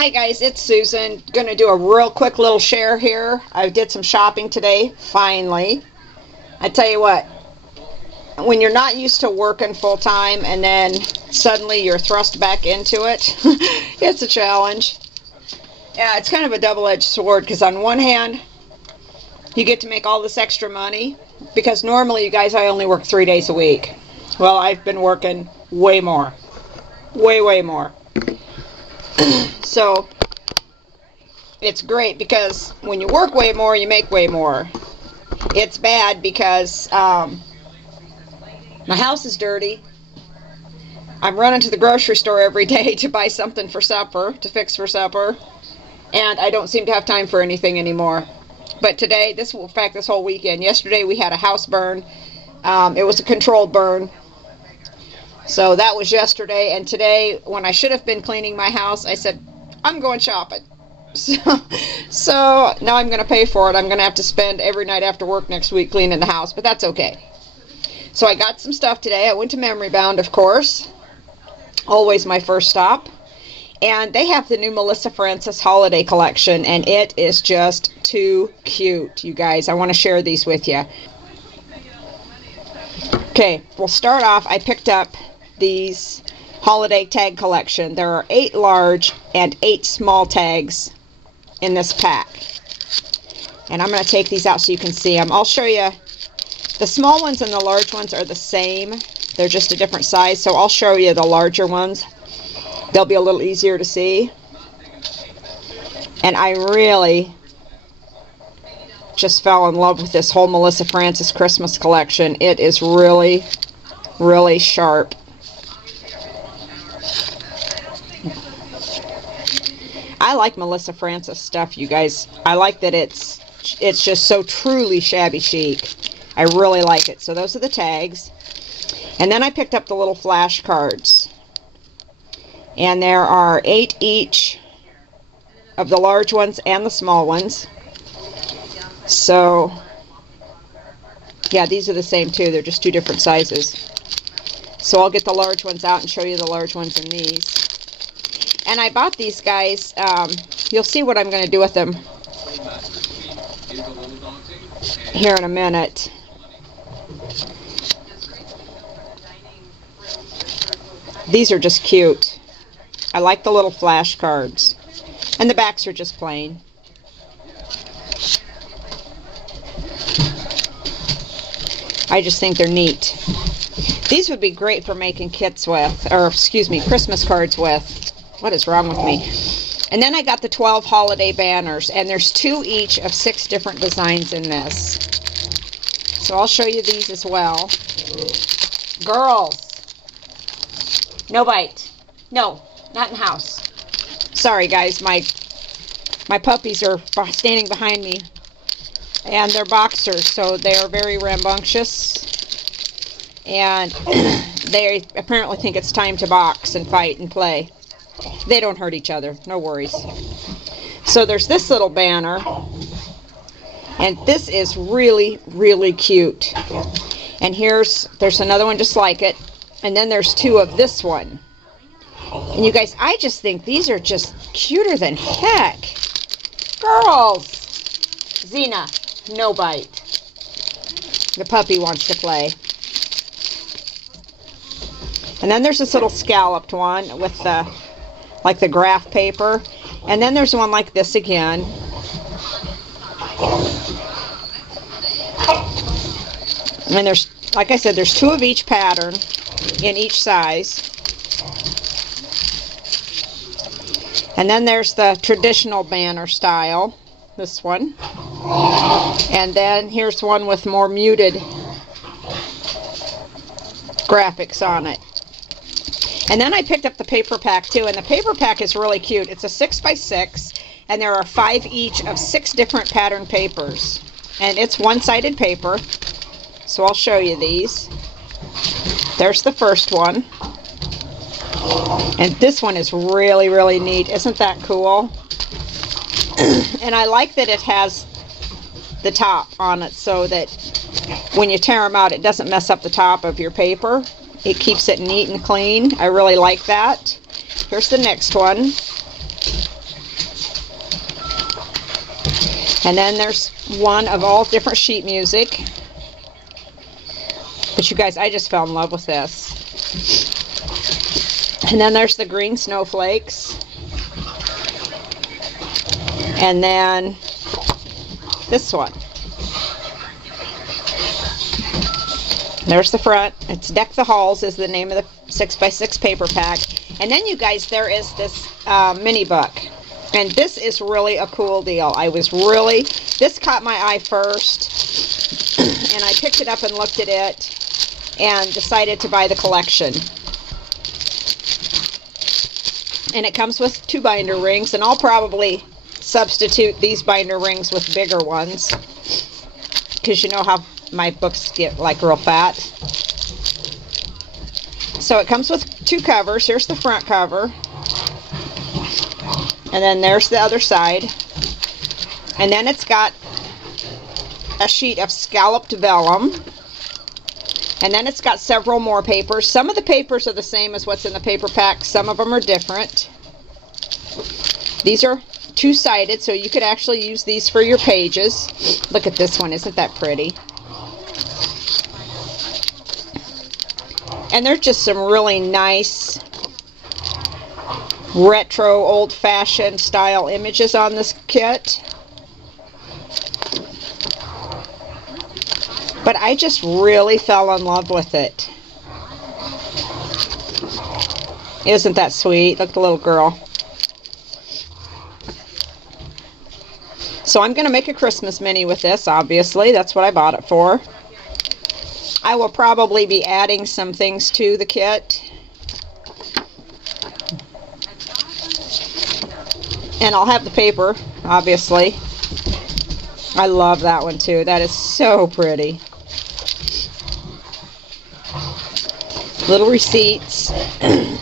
Hi guys, it's Susan. Gonna do a real quick little share here. I did some shopping today, finally. I tell you what, when you're not used to working full-time and then suddenly you're thrust back into it, it's a challenge. Yeah, it's kind of a double-edged sword because on one hand, you get to make all this extra money because normally, you guys, I only work 3 days a week. Well, I've been working way more. Way more. So it's great because when you work way more, you make way more. It's bad because my house is dirty. I'm running to the grocery store every day to buy something for supper, to fix for supper, and I don't seem to have time for anything anymore. But today, in fact, this whole weekend, yesterday we had a house burn. It was a controlled burn. So that was yesterday, and today, when I should have been cleaning my house, I said, I'm going shopping. So now I'm going to pay for it. I'm going to have to spend every night after work next week cleaning the house, but that's okay. So I got some stuff today. I went to Memory Bound, of course. Always my first stop. And they have the new Melissa Francis holiday collection, and it is just too cute, you guys. I want to share these with you. Okay, we'll start off. I picked up these holiday tag collection. There are 8 large and 8 small tags in this pack. And I'm going to take these out so you can see them. I'll show you. The small ones and the large ones are the same. They're just a different size. So I'll show you the larger ones. They'll be a little easier to see. And I really just fell in love with this whole Melissa Francis Christmas collection. It is really, really sharp. I like Melissa Francis stuff, you guys. I like that it's just so truly shabby chic. I really like it. So those are the tags. And then I picked up the little flashcards. And there are 8 each of the large ones and the small ones. So, yeah, these are the same too. They're just 2 different sizes. So I'll get the large ones out and show you the large ones in these. And I bought these guys. You'll see what I'm going to do with them here in a minute. These are just cute. I like the little flashcards. And the backs are just plain. I just think they're neat. These would be great for making kits with, or excuse me, Christmas cards with. What is wrong with me? And then I got the 12 holiday banners, and there's 2 each of 6 different designs in this. So I'll show you these as well. Girls, no bite. No, not in the house. Sorry guys, my puppies are standing behind me, and they're boxers, so they are very rambunctious, and they apparently think it's time to box and fight and play. They don't hurt each other, no worries. So there's this little banner, and this is really, really cute. And there's another one just like it, and then there's 2 of this one. And you guys, I just think these are just cuter than heck. Girls! Xena, no bite. The puppy wants to play. And then there's this little scalloped one with the like the graph paper. And then there's one like this again. And there's, like I said, there's 2 of each pattern in each size. And then there's the traditional banner style, this one. And then here's one with more muted graphics on it. And then I picked up the paper pack too, and the paper pack is really cute. It's a 6x6, and there are 5 each of 6 different pattern papers. And it's one-sided paper, so I'll show you these. There's the first one. And this one is really, really neat. Isn't that cool? And I like that it has the top on it so that when you tear them out, it doesn't mess up the top of your paper. It keeps it neat and clean. I really like that. Here's the next one. And then there's one of all different sheet music. But you guys, I just fell in love with this. And then there's the green snowflakes. And then this one. There's the front. It's Deck the Halls is the name of the 6x6 paper pack. And then you guys, there is this mini book. And this is really a cool deal. This caught my eye first. And I picked it up and looked at it and decided to buy the collection. And it comes with 2 binder rings, and I'll probably substitute these binder rings with bigger ones, because you know how my books get like real fat. So it comes with 2 covers. Here's the front cover, and then there's the other side, and then it's got a sheet of scalloped vellum, and then it's got several more papers. Some of the papers are the same as what's in the paper pack. Some of them are different. These are 2-sided, so you could actually use these for your pages. Look at this one. Isn't that pretty? And there's just some really nice retro, old-fashioned style images on this kit. But I just really fell in love with it. Isn't that sweet? Look at the little girl. So I'm going to make a Christmas mini with this, obviously. That's what I bought it for. I will probably be adding some things to the kit. And I'll have the paper, obviously. I love that one too. That is so pretty. Little receipts. And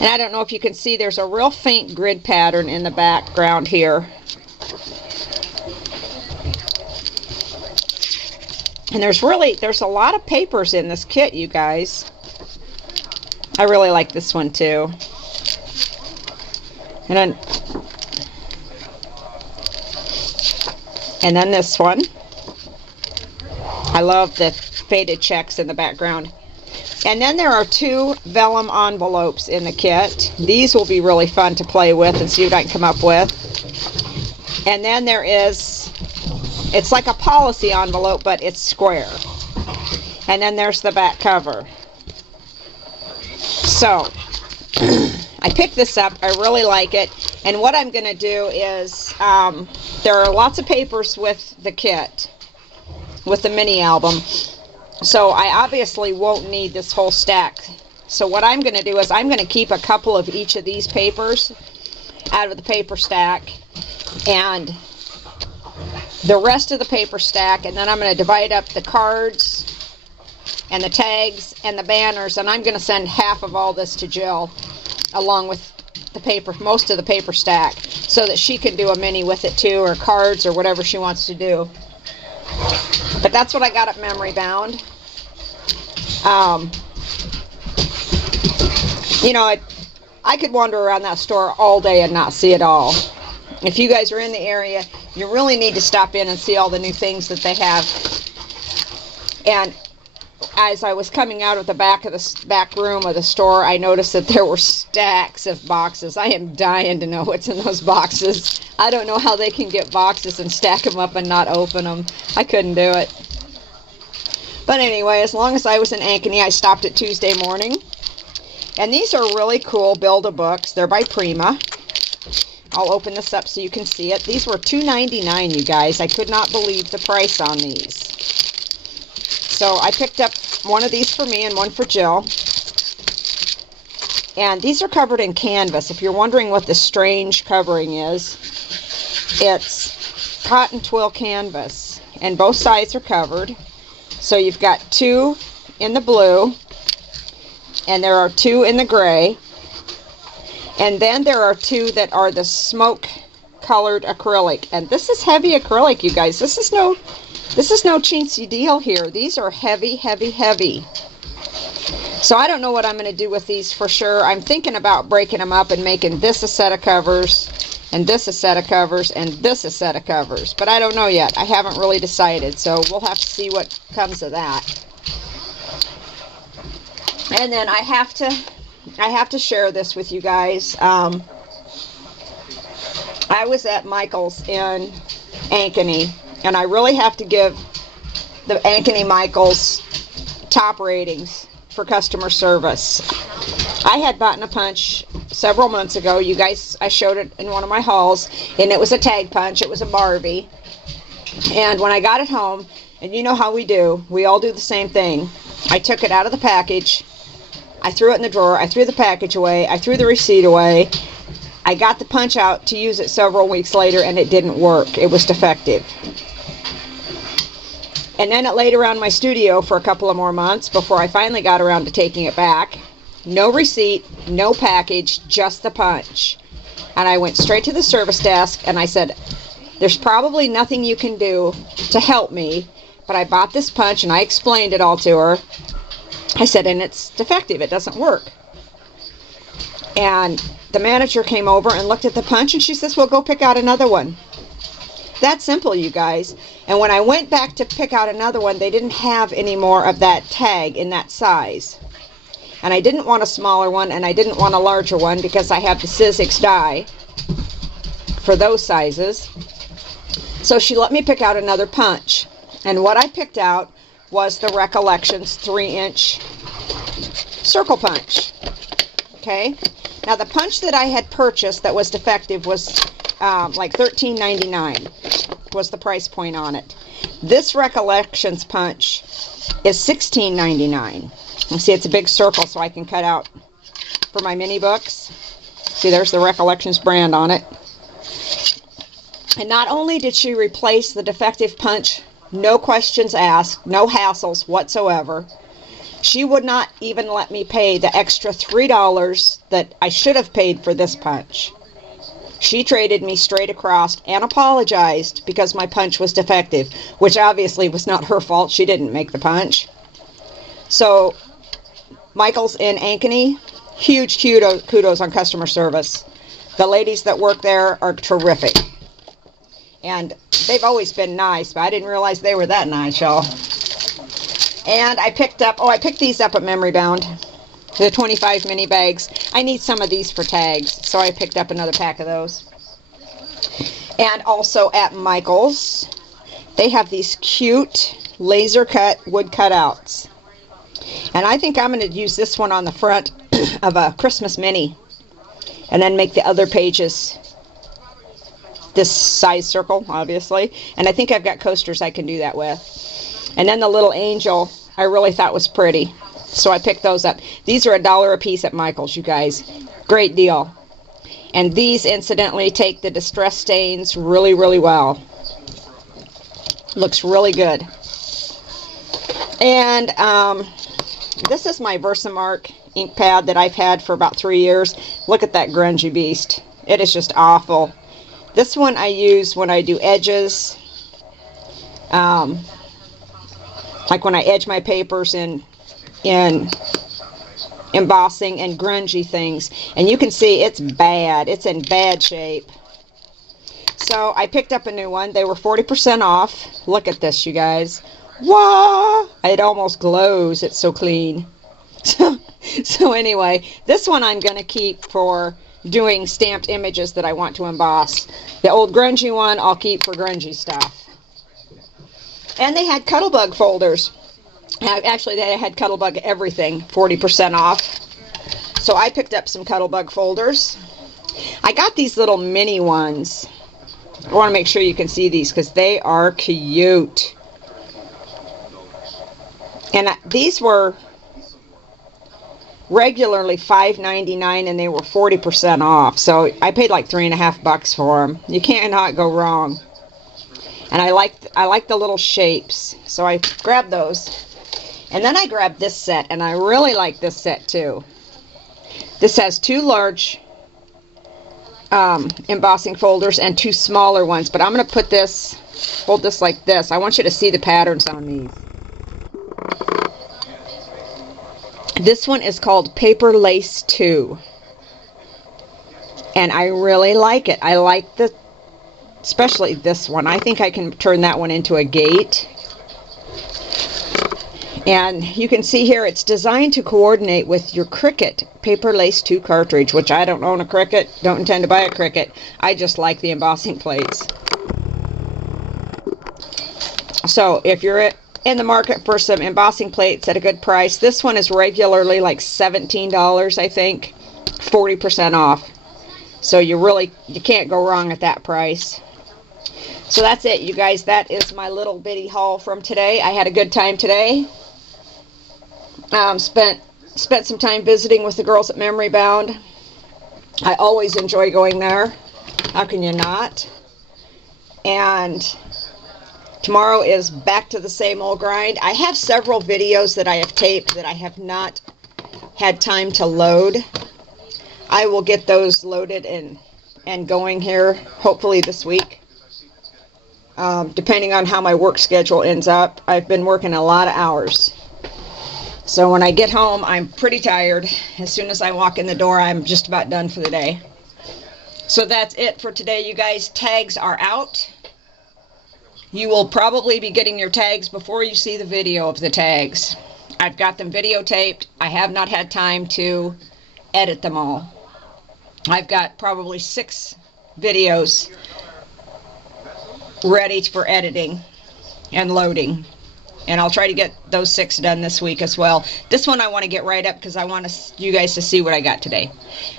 I don't know if you can see, there's a real faint grid pattern in the background here. And there's a lot of papers in this kit, you guys. I really like this one too. And then this one. I love the faded checks in the background. And then there are 2 vellum envelopes in the kit. These will be really fun to play with and see what I can come up with. And then there is, it's like a policy envelope, but it's square. And then there's the back cover. So, I picked this up. I really like it. And what I'm going to do is, there are lots of papers with the kit, with the mini album. So I obviously won't need this whole stack. So what I'm going to do is I'm going to keep a couple of each of these papers out of the paper stack, and the rest of the paper stack, and then I'm going to divide up the cards and the tags and the banners, and I'm going to send half of all this to Jill along with the paper, most of the paper stack, so that she can do a mini with it too, or cards or whatever she wants to do. But that's what I got at Memory Bound. You know, I could wander around that store all day and not see it all. If you guys are in the area, you really need to stop in and see all the new things that they have. And as I was coming out of the back room of the store, I noticed that there were stacks of boxes. I am dying to know what's in those boxes. I don't know how they can get boxes and stack them up and not open them. I couldn't do it. But anyway, as long as I was in Ankeny, I stopped at Tuesday morning. And these are really cool Build-A-Books. They're by Prima. I'll open this up so you can see it. These were $2.99, you guys. I could not believe the price on these. So I picked up one of these for me and one for Jill. And these are covered in canvas. If you're wondering what the strange covering is, it's cotton twill canvas. And both sides are covered. So you've got 2 in the blue, and there are 2 in the gray. And then there are 2 that are the smoke colored acrylic. And this is heavy acrylic, you guys. This is no chintzy deal here. These are heavy, heavy, heavy. So I don't know what I'm going to do with these for sure. I'm thinking about breaking them up and making this a set of covers and this a set of covers, and this a set of covers. But I don't know yet. I haven't really decided, so we'll have to see what comes of that. And then I have to share this with you guys. I was at Michael's in Ankeny, and I really have to give the Ankeny Michael's top ratings for customer service. I had bought a punch several months ago. You guys, I showed it in one of my hauls, and it was a tag punch. It was a Barbie. And when I got it home, and you know how we do, we all do the same thing. I took it out of the package. I threw it in the drawer. I threw the package away. I threw the receipt away. I got the punch out to use it several weeks later, and it didn't work. It was defective. And then it laid around my studio for a couple of more months before I finally got around to taking it back. No receipt, no package, just the punch. And I went straight to the service desk and I said, there's probably nothing you can do to help me, but I bought this punch, and I explained it all to her. I said, and it's defective, it doesn't work. And the manager came over and looked at the punch, and she says, well, go pick out another one. That's simple, you guys. And when I went back to pick out another one, they didn't have any more of that tag in that size. And I didn't want a smaller one, and I didn't want a larger one because I have the Sizzix die for those sizes. So she let me pick out another punch. And what I picked out was the Recollections 3-inch circle punch. Okay? Now the punch that I had purchased that was defective was like $13.99 was the price point on it. This Recollections punch is $16.99. You see, it's a big circle, so I can cut out for my mini books. See, there's the Recollections brand on it. And not only did she replace the defective punch, no questions asked, no hassles whatsoever, she would not even let me pay the extra $3 that I should have paid for this punch. She traded me straight across and apologized because my punch was defective, which obviously was not her fault. She didn't make the punch. So Michael's in Ankeny, huge kudos on customer service. The ladies that work there are terrific. And they've always been nice, but I didn't realize they were that nice, y'all. And I picked these up at Memory Bound. The 25 mini bags. I need some of these for tags, so I picked up another pack of those. And also at Michael's, they have these cute laser cut wood cutouts. And I think I'm going to use this one on the front of a Christmas mini, and then make the other pages this size circle, obviously. And I think I've got coasters I can do that with. And then the little angel I really thought was pretty, so I picked those up. These are $1 a piece at Michael's, you guys. Great deal. And these, incidentally, take the distress stains really, really well. Looks really good. And this is my Versamark ink pad that I've had for about 3 years. Look at that grungy beast. It is just awful. This one I use when I do edges. Like when I edge my papers in embossing and grungy things. And you can see it's bad. It's in bad shape. So I picked up a new one. They were 40% off. Look at this, you guys. Wow! It almost glows. It's so clean. So anyway, this one I'm going to keep for doing stamped images that I want to emboss. The old grungy one I'll keep for grungy stuff. And they had Cuttlebug folders. Actually, they had Cuttlebug everything, 40% off. So I picked up some Cuttlebug folders. I got these little mini ones. I want to make sure you can see these because they are cute. And these were regularly $5.99 and they were 40% off. So I paid like $3.50 for them. You cannot go wrong. And I like the little shapes, so I grabbed those. And then I grabbed this set, and I really like this set too. This has 2 large embossing folders and 2 smaller ones, but I'm going to put this, hold this like this. I want you to see the patterns on these. This one is called Paper Lace 2. And I really like it. I like especially this one. I think I can turn that one into a gate. And you can see here it's designed to coordinate with your Cricut Paper Lace 2 cartridge, which I don't own a Cricut, don't intend to buy a Cricut. I just like the embossing plates. So if you're in the market for some embossing plates at a good price, this one is regularly like $17, I think, 40% off. So you can't go wrong at that price. So that's it, you guys. That is my little bitty haul from today. I had a good time today. Spent some time visiting with the girls at Memory Bound. I always enjoy going there. How can you not? And tomorrow is back to the same old grind. I have several videos that I have taped that I have not had time to load. I will get those loaded and going here hopefully this week. Depending on how my work schedule ends up. I've been working a lot of hours. So when I get home, I'm pretty tired. As soon as I walk in the door, I'm just about done for the day. So that's it for today, you guys. Tags are out. You will probably be getting your tags before you see the video of the tags. I've got them videotaped. I have not had time to edit them all. I've got probably 6 videos ready for editing and loading. And I'll try to get those 6 done this week as well. This one I want to get right up because I want you guys to see what I got today.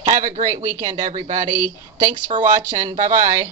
Have a great weekend, everybody. Thanks for watching. Bye-bye.